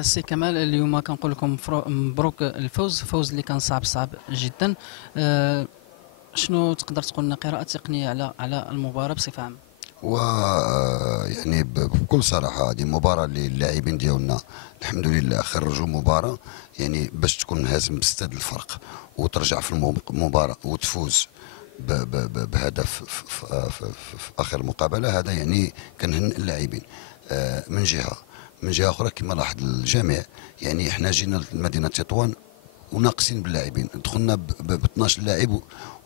سي كمال، اليوم كنقول لكم مبروك الفوز، فوز اللي كان صعب جدا. آه، شنو تقدر تقول لنا قراءة تقنية على المباراة بصفة عامة؟ و يعني بكل صراحة هذه مباراة اللي اللاعبين ديالنا الحمد لله خرجوا مباراة، يعني باش تكون هازم باستاد الفرق وترجع في المباراة وتفوز بهدف في آخر المقابلة. هذا يعني كنهنئ اللاعبين من جهة. من جهة أخرى كما لاحظ الجميع، يعني احنا جينا لمدينة تطوان وناقصين باللاعبين، دخلنا ب 12 لاعب،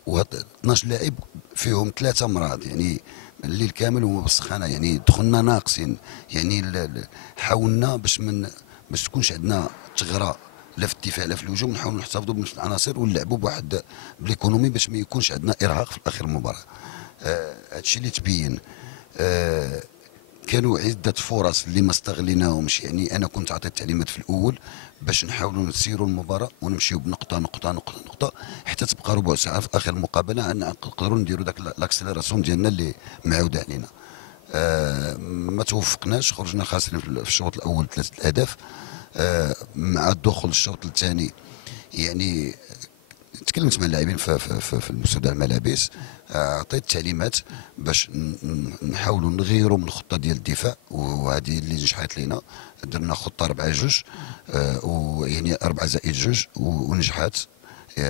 و 12 لاعب فيهم ثلاثه مرض، يعني الليل كامل وما بالسخانه، يعني دخلنا ناقصين. يعني حاولنا باش تكونش عندنا تغرى لا في الدفاع لا في الهجوم، نحاولوا نحتفظوا بنفس العناصر ونلعبوا بواحد بالايكونومي باش ما يكونش عندنا ارهاق في اخر المباراه. هادشي اللي تبين. آه كانوا عدة فرص اللي ما استغليناهمش، يعني أنا كنت عطيت تعليمات في الأول باش نحاولوا نسيروا المباراة ونمشيو بنقطة نقطة نقطة نقطة حتى تبقى ربع ساعة في آخر المقابلة نقدروا نديروا داك لاكسيليراسيون ديالنا اللي معود علينا. ما توفقناش، خرجنا خاسرين في الشوط الأول 3 أهداف. مع الدخول الشوط الثاني يعني تكلمت مع اللاعبين في المستودع الملابس. عطيت تعليمات باش نحاولوا نغيروا من الخطه ديال الدفاع، وهذه اللي نجحت لينا. درنا خطه 4-2، ويعني 4+2 ونجحت.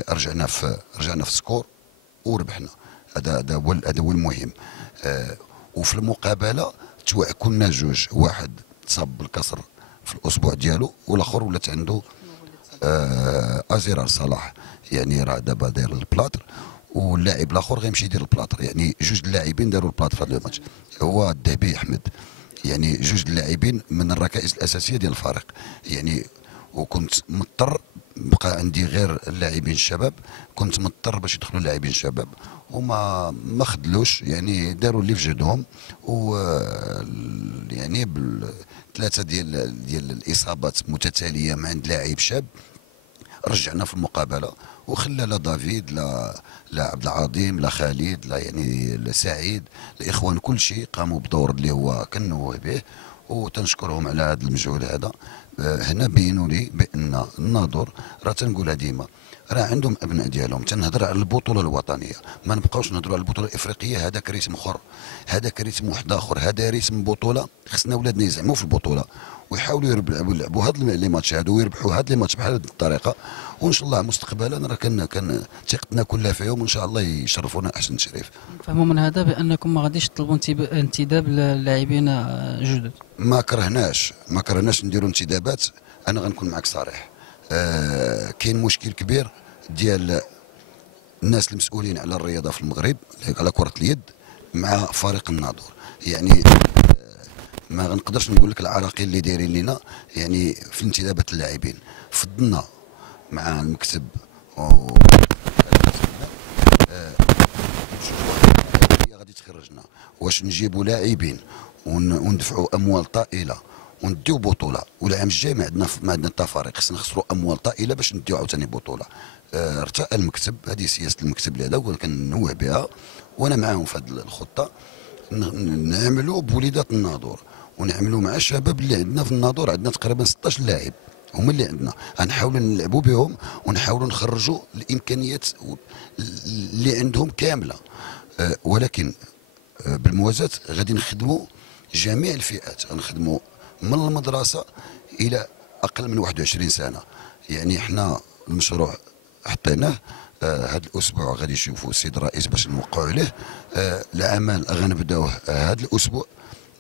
رجعنا في سكور وربحنا. هذا هو المهم. وفي المقابله كنا جوج، واحد تصاب بالكسر في الاسبوع ديالو والاخر ولات عنده ازيرار صلاح، يعني راه دابا داير البلاطر، واللاعب الاخر غيمشي يدير البلاطر. يعني جوج اللاعبين داروا البلاطر في هذا الماتش. هو الذهبي احمد، يعني جوج اللاعبين من الركائز الاساسيه ديال الفريق. يعني وكنت مضطر، بقى عندي غير اللاعبين الشباب، كنت مضطر باش يدخلوا اللاعبين الشباب وما ما خدلوش، يعني داروا اللي في جهدهم. و يعني ثلاثه ديال الاصابات متتاليه مع عند لاعب شاب رجعنا في المقابله، وخلى لا دافيد لا عبد العظيم لا خالد لا يعني لا سعيد الاخوان كل شيء قاموا بدور اللي هو كنوه به، وتنشكرهم على هذا المجهود هذا. هنا بينوا لي بان الناظور، راه تنقولها ديما، راه عندهم ابناء ديالهم. تنهضر على البطوله الوطنيه، ما نبقاوش نهضروا على البطوله الافريقيه، هذاك ريتم اخر، هذاك ريتم واحد اخر، هذا ريتم بطوله. خصنا ولادنا يزعموا في البطوله ويحاولوا يلعبوا هاد لي ماتش هادو ويربحوا هاد لي ماتش بحال هاد الطريقه. وان شاء الله مستقبلا راه كان ثقتنا كلها فيهم، وان شاء الله يشرفونا احسن تشريف. نفهموا من هذا بأنكم ما غاديش تطلبوا انتداب للاعبين جدد. ما كرهناش نديروا انتدابات. انا غنكون معك صريح. كاين مشكل كبير ديال الناس المسؤولين على الرياضه في المغرب، على كره اليد، مع فريق الناظور. يعني ما غنقدرش نقول لك العراقيل اللي دايرين لنا يعني في انتدابات اللاعبين. فضلنا مع المكتب هي غادي تخرجنا، واش نجيبوا لاعبين وندفعوا اموال طائله ونديو بطوله، والعام الجاي ما عندنا التفاريق، خصنا نخسروا اموال طائله باش نديو عاوتاني بطوله. ارتأى المكتب، هذه سياسه المكتب اللي هذا وكنوه بها، وانا معاهم في هذه الخطه. نعملوا بوليدات الناظور، ونعملوا مع الشباب اللي عندنا في الناظور. عندنا تقريبا 16 لاعب هما اللي عندنا، غنحاولوا نلعبوا بهم ونحاولوا نخرجوا الامكانيات اللي عندهم كامله. ولكن بالموازاة غادي نخدموا جميع الفئات، غنخدموا من المدرسه الى اقل من 21 سنه. يعني احنا المشروع حطيناه. هذا الاسبوع غادي يشوفوا السيد الرئيس باش نوقعوا عليه. العمل غنبداوه هذا الاسبوع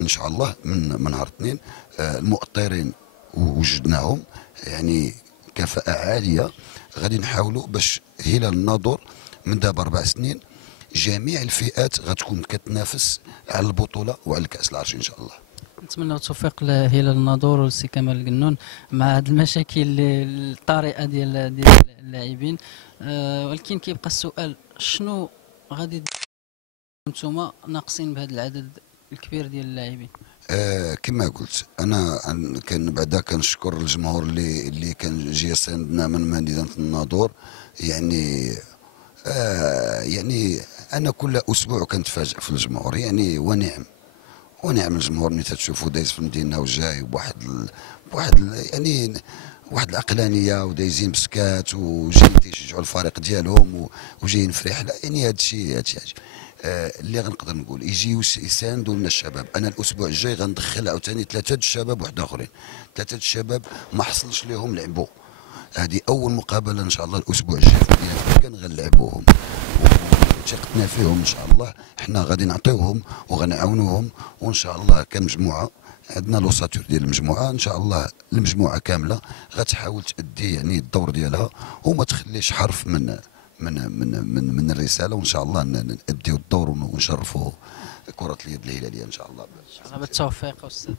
ان شاء الله من نهار اثنين. المؤطرين وجدناهم، يعني كفاءة عالية. غادي نحاولوا باش هلال الناظور من دابا 4 سنين جميع الفئات غتكون كتنافس على البطولة وعلى كأس العرش ان شاء الله. نتمنى التوفيق لهلال الناظور والسي كمال القنون مع هذه المشاكل الطارئه ديال اللاعبين. ولكن كيبقى السؤال، شنو غادي نتوما ناقصين بهذا العدد الكبير ديال اللاعبين؟ كما قلت انا، كان بعدا كنشكر الجمهور اللي كان جاي يساندنا من مدينه الناظور. يعني يعني انا كل اسبوع كنتفاجئ في الجمهور، يعني ونعم. ونعم الجمهور اللي تتشوفوا دايز في المدينه وجاي بواحد يعني واحد العقلانيه ودايزين بسكات وجايين تيشجعوا الفريق ديالهم وجايين في رحله. يعني هذا الشيء اللي غنقدر نقول يجيو يساندوا لنا الشباب. انا الاسبوع الجاي غندخل عاوتاني 3 الشباب واحد اخرين، 3 الشباب ما حصلش ليهم لعبوا. هذه اول مقابله ان شاء الله الاسبوع الجاي في مدينه كان غنلعبوهم، ثقتنا فيهم ان شاء الله. احنا غادي نعطيوهم وغنعاونوهم، وان شاء الله كمجموعه عندنا لوساتور ديال المجموعه. ان شاء الله المجموعه كامله غتحاول تأدي يعني الدور ديالها وما تخليش حرف من الرساله، وان شاء الله نأديو الدور ونشرفوا كره اليد الهلاليه ان شاء الله. بالتوفيق استاذ.